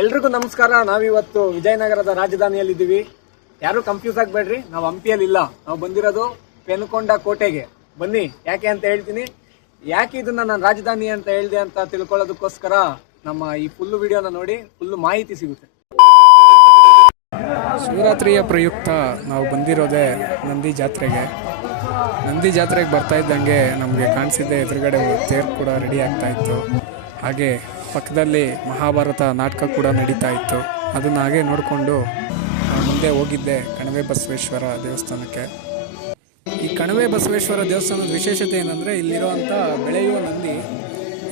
ಎಲ್ರಿಗೂ ನಮಸ್ಕಾರ. ನಾವಿವತ್ತು ವಿಜಯನಗರದ ರಾಜಧಾನಿಯಲ್ಲಿದ್ದೀವಿ. ಯಾರು ಕನ್ಫ್ಯೂಸ್ ಆಗಬೇಡ್ರಿ, ನಾವು ಹಂಪಿಯಲ್ಲಿ ಇಲ್ಲ. ನಾವು ಬಂದಿರೋದು ಪೆನುಕೊಂಡ ಕೋಟೆಗೆ. ಬನ್ನಿ, ಯಾಕೆ ಅಂತ ಹೇಳ್ತೀನಿ. ಯಾಕೆ ಇದನ್ನ ನಾನು ರಾಜಧಾನಿ ಅಂತ ಹೇಳಿದೆ ಅಂತ ತಿಳ್ಕೊಳ್ಳೋದಕ್ಕೋಸ್ಕರ ನಮ್ಮ ಈ ಫುಲ್ ವಿಡಿಯೋನ ನೋಡಿ, ಫುಲ್ ಮಾಹಿತಿ ಸಿಗುತ್ತೆ. ಶಿವರಾತ್ರಿಯ ಪ್ರಯುಕ್ತ ನಾವು ಬಂದಿರೋದೇ ನಂದಿ ಜಾತ್ರೆಗೆ. ನಂದಿ ಜಾತ್ರೆಗೆ ಬರ್ತಾ ಇದ್ದಂಗೆ ನಮಗೆ ಕಾಣಿಸಿದ್ದೆ ಎದುರುಗಡೆ ತೇರು ಕೂಡ ರೆಡಿ ಆಗ್ತಾ ಇತ್ತು. ಹಾಗೆ ಪಕ್ಕದಲ್ಲಿ ಮಹಾಭಾರತ ನಾಟಕ ಕೂಡ ನಡೀತಾ ಇತ್ತು. ಅದನ್ನು ಹಾಗೆ ನೋಡಿಕೊಂಡು ಮುಂದೆ ಹೋಗಿದ್ದೆ ಕಣವೆ ಬಸವೇಶ್ವರ ದೇವಸ್ಥಾನಕ್ಕೆ. ಈ ಕಣವೆ ಬಸವೇಶ್ವರ ದೇವಸ್ಥಾನದ ವಿಶೇಷತೆ ಏನಂದರೆ, ಇಲ್ಲಿರುವಂಥ ಬೆಳೆಯುವ ನಂದಿ,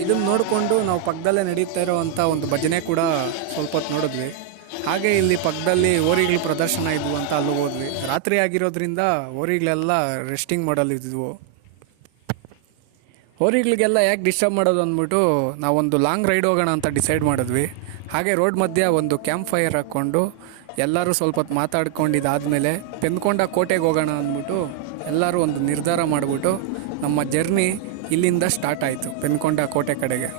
ಇದನ್ನು ನೋಡಿಕೊಂಡು ನಾವು ಪಕ್ಕದಲ್ಲೇ ನಡೀತಾ ಇರೋವಂಥ ಒಂದು ಭಜನೆ ಕೂಡ ಸ್ವಲ್ಪ ಹೊತ್ತು ನೋಡಿದ್ವಿ. ಹಾಗೆ ಇಲ್ಲಿ ಪಕ್ಕದಲ್ಲಿ ಹೋರಿಗಳು ಪ್ರದರ್ಶನ ಇದ್ವು ಅಂತ ಅಲ್ಲೂ ಹೋದ್ವಿ. ರಾತ್ರಿ ಆಗಿರೋದ್ರಿಂದ ಹೋರಿಗಳೆಲ್ಲ ರೆಸ್ಟಿಂಗ್ ಮಾಡಲಿದ್ವು. ಹೋರಿಗಳಿಗೆಲ್ಲ ಯಾಕೆ ಡಿಸ್ಟರ್ಬ್ ಮಾಡೋದು ಅಂದ್ಬಿಟ್ಟು ನಾವೊಂದು ಲಾಂಗ್ ರೈಡ್ ಹೋಗೋಣ ಅಂತ ಡಿಸೈಡ್ ಮಾಡಿದ್ವಿ. ಹಾಗೆ ರೋಡ್ ಮಧ್ಯೆ ಒಂದು ಕ್ಯಾಂಪ್ ಫೈರ್ ಹಾಕ್ಕೊಂಡು ಎಲ್ಲರೂ ಸ್ವಲ್ಪ ಹೊತ್ತು ಮಾತಾಡ್ಕೊಂಡಿದ್ದಾದಮೇಲೆ ಪೆನುಕೊಂಡ ಕೋಟೆಗೆ ಹೋಗೋಣ ಅಂದ್ಬಿಟ್ಟು ಎಲ್ಲರೂ ಒಂದು ನಿರ್ಧಾರ ಮಾಡಿಬಿಟ್ಟು ನಮ್ಮ ಜರ್ನಿ ಇಲ್ಲಿಂದ ಸ್ಟಾರ್ಟ್ ಆಯಿತು ಪೆನುಕೊಂಡ ಕೋಟೆ ಕಡೆಗೆ.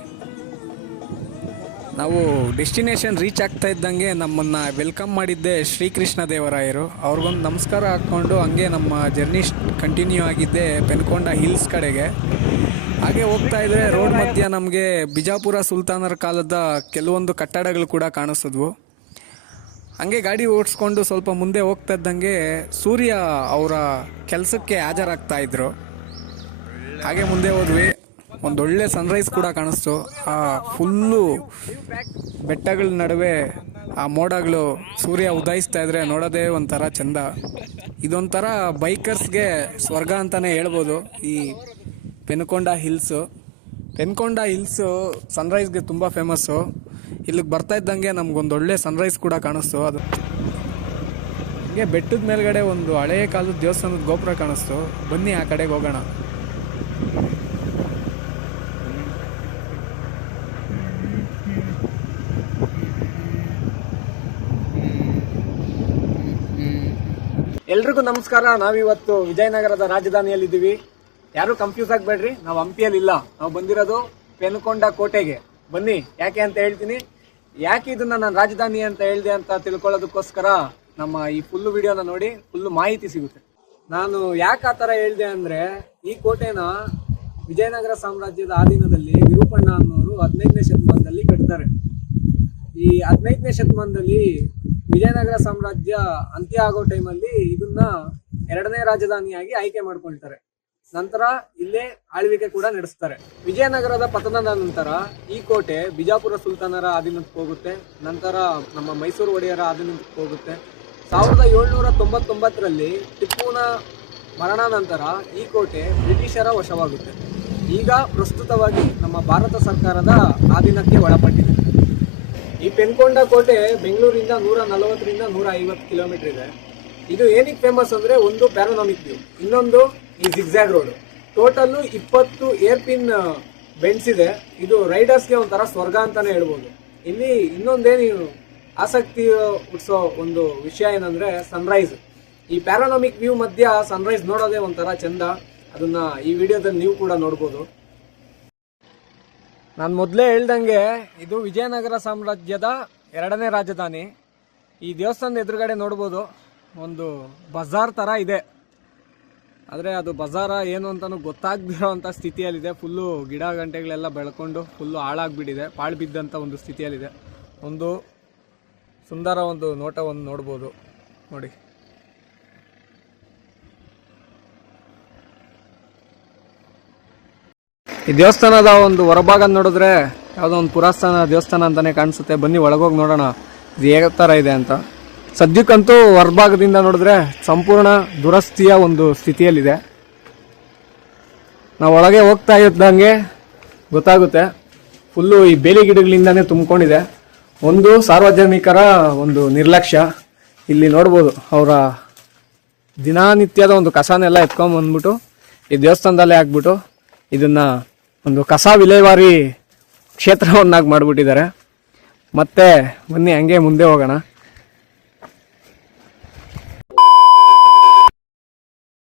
ನಾವು ಡೆಸ್ಟಿನೇಷನ್ ರೀಚ್ ಆಗ್ತಾ ಇದ್ದಂಗೆ ನಮ್ಮನ್ನು ವೆಲ್ಕಮ್ ಮಾಡಿದ್ದೆ ಶ್ರೀಕೃಷ್ಣ ದೇವರಾಯರು. ಅವ್ರಿಗೊಂದು ನಮಸ್ಕಾರ ಹಾಕ್ಕೊಂಡು ಹಂಗೆ ನಮ್ಮ ಜರ್ನಿ ಕಂಟಿನ್ಯೂ ಆಗಿದ್ದೆ ಪೆನುಕೊಂಡ ಹಿಲ್ಸ್ ಕಡೆಗೆ. ಹಾಗೆ ಹೋಗ್ತಾ ಇದ್ದರೆ ರೋಡ್ ಮಧ್ಯ ನಮಗೆ ಬಿಜಾಪುರ ಸುಲ್ತಾನರ ಕಾಲದ ಕೆಲವೊಂದು ಕಟ್ಟಡಗಳು ಕೂಡ ಕಾಣಿಸಿದ್ವು. ಹಂಗೆ ಗಾಡಿ ಓಡಿಸ್ಕೊಂಡು ಸ್ವಲ್ಪ ಮುಂದೆ ಹೋಗ್ತಾ ಇದ್ದಂಗೆ ಸೂರ್ಯ ಅವರ ಕೆಲಸಕ್ಕೆ ಹಾಜರಾಗ್ತಾ ಇದ್ರು. ಹಾಗೆ ಮುಂದೆ ಹೋದ್ವಿ. ಒಂದೊಳ್ಳೆ ಸನ್ರೈಸ್ ಕೂಡ ಕಾಣಿಸ್ತು. ಆ ಫುಲ್ಲು ಬೆಟ್ಟಗಳ ನಡುವೆ ಆ ಮೋಡಗಳು ಸೂರ್ಯ ಉದಯಿಸ್ತಾ ಇದ್ರೆ ನೋಡೋದೇ ಒಂಥರ ಚೆಂದ. ಇದೊಂಥರ ಬೈಕರ್ಸ್ಗೆ ಸ್ವರ್ಗ ಅಂತಲೇ ಹೇಳ್ಬೋದು ಈ ಪೆನುಕೊಂಡ ಹಿಲ್ಸು. ಪೆನುಕೊಂಡ ಹಿಲ್ಸು ಸನ್ರೈಸ್ಗೆ ತುಂಬ ಫೇಮಸ್ಸು. ಇಲ್ಲಿಗೆ ಬರ್ತಾ ಇದ್ದಂಗೆ ನಮಗೊಂದೊಳ್ಳೆ ಸನ್ರೈಸ್ ಕೂಡ ಕಾಣಿಸ್ತು. ಅದು ಹಂಗೆ ಬೆಟ್ಟದ ಮೇಲ್ಗಡೆ ಒಂದು ಹಳೆಯ ಕಾಲದ ದೇವಸ್ಥಾನದ ಗೋಪುರ ಕಾಣಿಸ್ತು. ಬನ್ನಿ ಆ ಕಡೆಗೆ ಹೋಗೋಣ. ಎಲ್ರಿಗೂ ನಮಸ್ಕಾರ. ನಾವಿವತ್ತು ವಿಜಯನಗರದ ರಾಜಧಾನಿಯಲ್ಲಿದ್ದೀವಿ. ಯಾರು ಕನ್ಫ್ಯೂಸ್ ಆಗಬೇಡ್ರಿ, ನಾವು ಹಂಪಿಯಲ್ಲಿ ಇಲ್ಲ. ನಾವು ಬಂದಿರೋದು ಪೆನುಕೊಂಡ ಕೋಟೆಗೆ. ಬನ್ನಿ, ಯಾಕೆ ಅಂತ ಹೇಳ್ತೀನಿ. ಯಾಕೆ ಇದನ್ನ ನಾನು ರಾಜಧಾನಿ ಅಂತ ಹೇಳಿದೆ ಅಂತ ತಿಳ್ಕೊಳ್ಳೋದಕ್ಕೋಸ್ಕರ ನಮ್ಮ ಈ ಫುಲ್ ವಿಡಿಯೋನ ನೋಡಿ, ಫುಲ್ ಮಾಹಿತಿ ಸಿಗುತ್ತೆ. ನಾನು ಯಾಕೆ ಆ ಥರ ಹೇಳಿದೆ ಅಂದರೆ, ಈ ಕೋಟೆನ ವಿಜಯನಗರ ಸಾಮ್ರಾಜ್ಯದ ಆಧೀನದಲ್ಲಿ ವಿರೂಪಣ್ಣ ಅನ್ನೋರು 15ನೇ ಶತಮಾನದಲ್ಲಿ ಕಟ್ತಾರೆ. ಈ 15ನೇ ಶತಮಾನದಲ್ಲಿ ವಿಜಯನಗರ ಸಾಮ್ರಾಜ್ಯ ಅಂತ್ಯ ಆಗೋ ಟೈಮಲ್ಲಿ ಇದನ್ನ 2ನೇ ರಾಜಧಾನಿಯಾಗಿ ಆಯ್ಕೆ ಮಾಡ್ಕೊಳ್ತಾರೆ. ನಂತರ ಇಲ್ಲೇ ಆಳ್ವಿಕೆ ಕೂಡ ನಡೆಸ್ತಾರೆ. ವಿಜಯನಗರದ ಪತನದ ನಂತರ ಈ ಕೋಟೆ ಬಿಜಾಪುರ ಸುಲ್ತಾನರ ಅಧೀನಕ್ಕೆ ಹೋಗುತ್ತೆ. ನಂತರ ನಮ್ಮ ಮೈಸೂರು ಒಡೆಯರ ಅಧೀನಕ್ಕೆ ಹೋಗುತ್ತೆ. 1799ರಲ್ಲಿ ಟಿಪ್ಪುನ ಮರಣ ನಂತರ ಈ ಕೋಟೆ ಬ್ರಿಟಿಷರ ವಶವಾಗುತ್ತೆ. ಈಗ ಪ್ರಸ್ತುತವಾಗಿ ನಮ್ಮ ಭಾರತ ಸರ್ಕಾರದ ಅಧೀನಕ್ಕೆ ಒಳಪಟ್ಟಿದೆ. ಈ ಪೆನುಕೊಂಡ ಕೋಟೆ ಬೆಂಗಳೂರಿಂದ 140ರಿಂದ 150 ಕಿಲೋಮೀಟರ್ ಇದೆ. ಇದು ಏನಕ್ಕೆ ಫೇಮಸ್ ಅಂದರೆ, ಒಂದು ಪ್ಯಾರೋನಾಮಿಕ್ ವ್ಯೂ, ಇನ್ನೊಂದು ಈ ಜಿಗ್ಜಾಗ್ ರೋಡ್. ಟೋಟಲ್ಲು 20 ಏರ್ಪಿನ್ ಬೆಂಡ್ಸ್ ಇದೆ. ಇದು ರೈಡರ್ಸ್ಗೆ ಒಂಥರ ಸ್ವರ್ಗ ಅಂತಾನೆ ಹೇಳ್ಬೋದು. ಇಲ್ಲಿ ಇನ್ನೊಂದೇನು ಆಸಕ್ತಿ ಹುಟ್ಟಿಸೋ ಒಂದು ವಿಷಯ ಏನಂದ್ರೆ ಸನ್ರೈಸ್. ಈ ಪ್ಯಾರೋನಾಮಿಕ್ ವ್ಯೂ ಮಧ್ಯ ಸನ್ರೈಸ್ ನೋಡೋದೇ ಒಂಥರ ಚಂದ. ಅದನ್ನ ಈ ವಿಡಿಯೋದಲ್ಲಿ ನೀವು ಕೂಡ ನೋಡ್ಬೋದು. ನಾನು ಮೊದಲೇ ಹೇಳ್ದಂಗೆ ಇದು ವಿಜಯನಗರ ಸಾಮ್ರಾಜ್ಯದ 2ನೇ ರಾಜಧಾನಿ. ಈ ದೇವಸ್ಥಾನದ ಎದುರುಗಡೆ ನೋಡ್ಬೋದು ಒಂದು ಬಜಾರ್ ಥರ ಇದೆ. ಆದರೆ ಅದು ಬಜಾರ ಏನು ಅಂತಲೂ ಗೊತ್ತಾಗದಿರೋ ಅಂಥ ಸ್ಥಿತಿಯಲ್ಲಿದೆ. ಫುಲ್ಲು ಗಿಡ ಗಂಟೆಗಳೆಲ್ಲ ಬೆಳ್ಕೊಂಡು ಫುಲ್ಲು ಹಾಳಾಗ್ಬಿಟ್ಟಿದೆ, ಪಾಳು ಬಿದ್ದಂಥ ಒಂದು ಸ್ಥಿತಿಯಲ್ಲಿದೆ. ಒಂದು ಸುಂದರ ಒಂದು ನೋಟವನ್ನು ನೋಡ್ಬೋದು ನೋಡಿ. ಈ ದೇವಸ್ಥಾನದ ಒಂದು ಹೊರಭಾಗ ನೋಡಿದ್ರೆ ಯಾವುದೋ ಒಂದು ಪುರಾತನ ದೇವಸ್ಥಾನ ಅಂತಾನೆ ಕಾಣಿಸುತ್ತೆ. ಬನ್ನಿ ಒಳಗೋಗಿ ನೋಡೋಣ ಇದು ಹೇಗೆ ಥರ ಇದೆ ಅಂತ. ಸದ್ಯಕ್ಕಂತೂ ಹೊರಭಾಗದಿಂದ ನೋಡಿದ್ರೆ ಸಂಪೂರ್ಣ ದುರಸ್ತಿಯ ಒಂದು ಸ್ಥಿತಿಯಲ್ಲಿದೆ. ನಾವು ಒಳಗೆ ಹೋಗ್ತಾ ಇದ್ದಂಗೆ ಗೊತ್ತಾಗುತ್ತೆ ಫುಲ್ಲು ಈ ಬೇಲಿ ಗಿಡಗಳಿಂದಾನೇ ತುಂಬಿಕೊಂಡಿದೆ. ಒಂದು ಸಾರ್ವಜನಿಕರ ಒಂದು ನಿರ್ಲಕ್ಷ್ಯ. ಇಲ್ಲಿ ನೋಡ್ಬೋದು ಅವರ ದಿನನಿತ್ಯದ ಒಂದು ಕಸನೆಲ್ಲ ಎತ್ಕೊಂಡ್ಬಂದ್ಬಿಟ್ಟು ಈ ದೇವಸ್ಥಾನದಲ್ಲೇ ಹಾಕ್ಬಿಟ್ಟು ಇದನ್ನ ಒಂದು ಕಸ ವಿಲೇವಾರಿ ಕ್ಷೇತ್ರವನ್ನಾಗಿ ಮಾಡಿಬಿಟ್ಟಿದ್ದಾರೆ. ಮತ್ತೆ ಬನ್ನಿ ಹಂಗೆ ಮುಂದೆ ಹೋಗೋಣ.